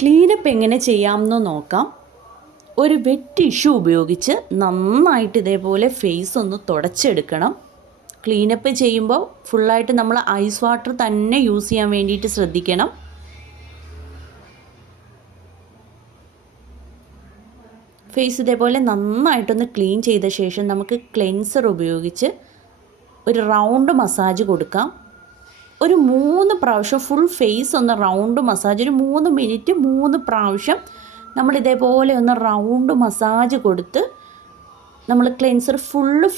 Cleanup എങ്ങനെ ചെയ്യാമെന്ന് നോക്കാം. ഒരു വെറ്റ് ടിഷ്യൂ ഉപയോഗിച്ച് നന്നായിട്ട് ഇതേപോലെ ഫേസ് ഒന്ന് തുടച്ചെടുക്കണം. ക്ലീനപ്പ് ചെയ്യുമ്പോൾ ഫുള്ളായിട്ട് നമ്മൾ ഐസ് വാട്ടർ തന്നെ യൂസ് ചെയ്യാൻ വേണ്ടിയിട്ട് ശ്രദ്ധിക്കണം. ഫേസ് ഇതേപോലെ നന്നായിട്ടൊന്ന് ക്ലീൻ ചെയ്ത ശേഷം നമുക്ക് ക്ലെൻസർ ഉപയോഗിച്ച് ഒരു റൗണ്ട് മസാജ് കൊടുക്കാം. ഒരു 3 പ്രാവശ്യം ഫുൾ ഫേസ് ഒന്ന് റൗണ്ട് മസാജ്, ഒരു 3 മിനിറ്റ് 3 പ്രാവശ്യം നമ്മൾ ഇതേപോലെ ഒന്ന് റൗണ്ട് മസാജ് കൊടുത്ത് നമ്മൾ ക്ലെൻസർ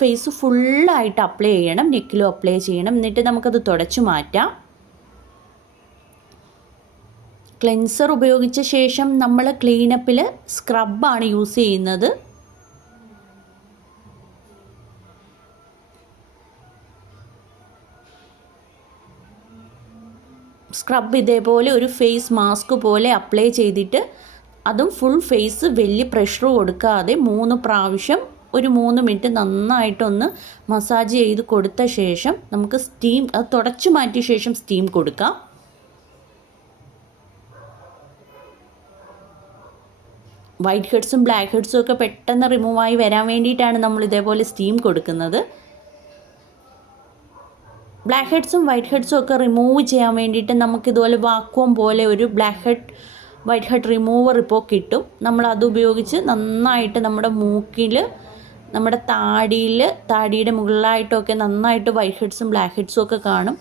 ഫേസ് ഫുള്ളായിട്ട് അപ്ലൈ ചെയ്യണം. നെക്കിലും അപ്ലൈ ചെയ്യണം. എന്നിട്ട് നമുക്കത് തുടച്ചു മാറ്റാം. ക്ലെൻസർ ഉപയോഗിച്ച ശേഷം നമ്മൾ ക്ലീനപ്പിൽ സ്ക്രബാണ് യൂസ് ചെയ്യുന്നത്. സ്ക്രബ് ഇതേപോലെ ഒരു ഫേസ് മാസ്ക് പോലെ അപ്ലൈ ചെയ്തിട്ട് അതും ഫുൾ ഫേസ് വലിയ പ്രഷർ കൊടുക്കാതെ 3 പ്രാവശ്യം ഒരു 3 മിനിറ്റ് നന്നായിട്ടൊന്ന് മസാജ് ചെയ്ത് കൊടുത്ത ശേഷം നമുക്ക് സ്റ്റീം, അത് തുടച്ചു മാറ്റിയ ശേഷം സ്റ്റീം കൊടുക്കാം. വൈറ്റ് ഹെഡ്സും ബ്ലാക്ക് ഹെഡ്സും ഒക്കെ പെട്ടെന്ന് റിമൂവായി വരാൻ വേണ്ടിയിട്ടാണ് നമ്മൾ ഇതേപോലെ സ്റ്റീം കൊടുക്കുന്നത്. ബ്ലാക്ക് ഹെഡ്സും വൈറ്റ് ഹെഡ്സും ഒക്കെ റിമൂവ് ചെയ്യാൻ വേണ്ടിയിട്ട് നമുക്കിതുപോലെ വാക്വം പോലെ ഒരു വൈറ്റ് ഹെഡ് റിമൂവർ ഇപ്പോൾ കിട്ടും. നമ്മൾ അത് ഉപയോഗിച്ച് നന്നായിട്ട് നമ്മുടെ മൂക്കിൽ, നമ്മുടെ താടിയുടെ മുകളിലായിട്ടൊക്കെ നന്നായിട്ട് വൈറ്റ് ഹെഡ്സും ബ്ലാക്ക് ഹെഡ്സും ഒക്കെ കാണും.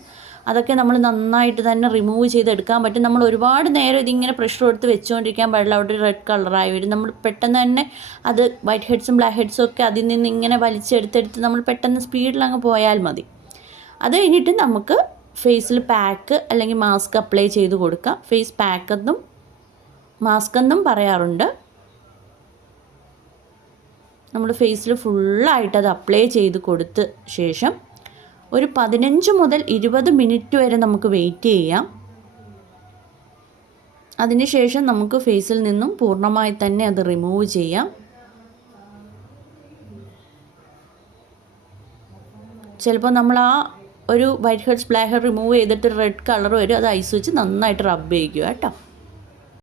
അതൊക്കെ നമ്മൾ നന്നായിട്ട് തന്നെ റിമൂവ് ചെയ്തെടുക്കാൻ പറ്റും. നമ്മൾ ഒരുപാട് നേരം ഇതിങ്ങനെ പ്രഷർ കൊടുത്ത് വെച്ചുകൊണ്ടിരിക്കാൻ പാടില്ല. അവിടെ റെഡ് കളറായി വരും. നമ്മൾ പെട്ടെന്ന് തന്നെ അത് വൈറ്റ് ഹെഡ്സും ബ്ലാക്ക് ഹെഡ്സും ഒക്കെ അതിൽ നിന്ന് ഇങ്ങനെ വലിച്ചെടുത്തെടുത്ത് നമ്മൾ പെട്ടെന്ന് സ്പീഡിൽ അങ്ങ് പോയാൽ മതി. അത് കഴിഞ്ഞിട്ട് നമുക്ക് ഫേസിൽ പാക്ക് അല്ലെങ്കിൽ മാസ്ക് അപ്ലൈ ചെയ്ത് കൊടുക്കാം. ഫേസ് പാക്കെന്നും മാസ്ക് എന്നും പറയാറുണ്ട്. നമ്മൾ ഫേസിൽ ഫുള്ളായിട്ട് അത് അപ്ലൈ ചെയ്ത് കൊടുത്ത ശേഷം ഒരു 15 മുതൽ 20 മിനിറ്റ് വരെ നമുക്ക് വെയിറ്റ് ചെയ്യാം. അതിനുശേഷം നമുക്ക് ഫേസിൽ നിന്നും പൂർണ്ണമായി തന്നെ അത് റിമൂവ് ചെയ്യാം. ചിലപ്പോൾ നമ്മൾ ഒരു white heads black head remove ചെയ്തിട്ട് റെഡ് കളർ വരും. അത് ഐസ് വെച്ച് നന്നായിട്ട് റബ്ബ് ചെയ്യുക കേട്ടോ.